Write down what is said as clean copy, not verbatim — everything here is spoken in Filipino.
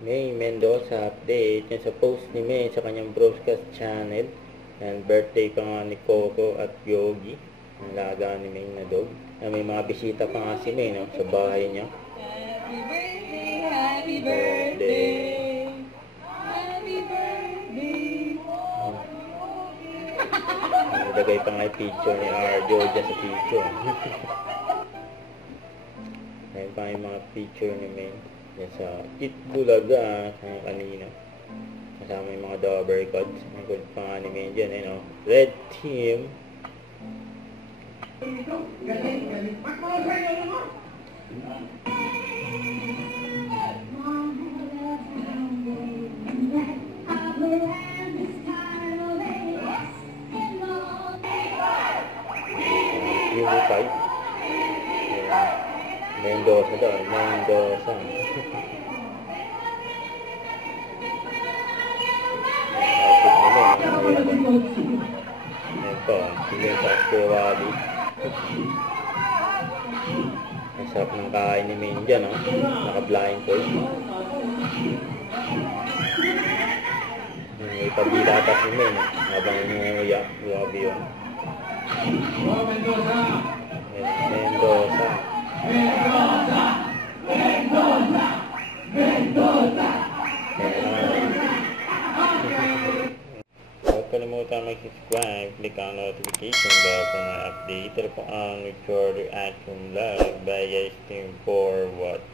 May Mendoza update yan sa post ni May sa kanyang broadcast channel. And birthday pa nga ni Coco at Yogi, ang laga ni May na dog. May mga bisita pa nga si May, no, sa bahay niya. Happy birthday, happy birthday, happy birthday. Nilagay pa nga yung picture ni Arjo dyan sa picture. Ayun pa yung mga picture ni May yan sa Itbulaga kanina. Kasama yung mga Dover Cuts. May good pa nga ni May dyan, eh, no? Red Team. Unified. Mendoza daw. Mendoza. Ayan po. Sila sa Kuwali. Ang sarap ng kain ni Main dyan, no? Naka-blind po. May pagdila pa si Main, habang umuuyak. Grabe yun. Mendoza. Mendoza. Mendoza. Mendoza. Huwag kalimutan mag-subscribe, click ang notification bell para ma-update. Ito po ang record reaction vlog by guys team for what